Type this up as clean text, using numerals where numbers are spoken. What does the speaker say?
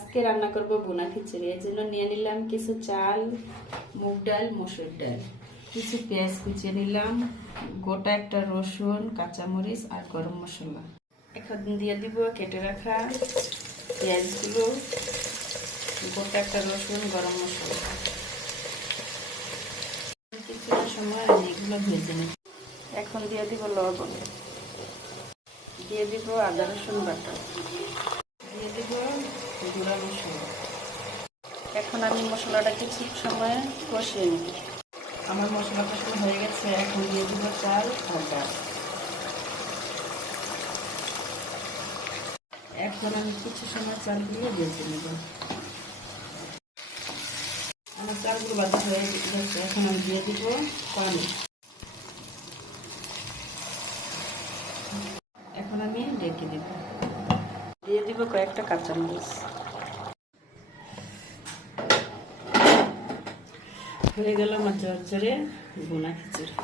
আজকে রান্না করব বোনা খিচুড়ি। এর জন্য নিয়ে নিলাম কিছু চাল, মুগ ডাল, মসুর ডাল, কিছু পেঁয়াজ কুচিয়ে নিলাম, গোটা একটা রসুন, কাঁচামরিচ আর গরম মশলা। এখন দিয়ে দিব কেটে রাখা পেঁয়াজগুলো, গোটা একটা রসুন, গরম মশলা। কিছুটা সময় আমি এগুলো ভেজে নিই। এখন দিয়ে দিব লবণ, দিয়ে দিব আদা রসুন বাটা, দিয়ে দিব গুঁড়া মশলা। এখন আমি মশলাটা কিছু সময় কষিয়ে নিব। আমার মশলা কষানো হয়ে গেছে। এখন দিয়ে দিব চাল আর ডাল। এখন আমি কিছু সময় চালগুলো ভেজে নেব। আমার চালগুলো ভাজা হয়ে গেছে। এখন আমি দিয়ে দিব পানি। এখন আমি ঢেকে দিব। দিয়ে দিব কয়েকটা কাঁচামরিচ। হয়ে গেল আমার ঝরঝরে বোনা খিচুড়ি।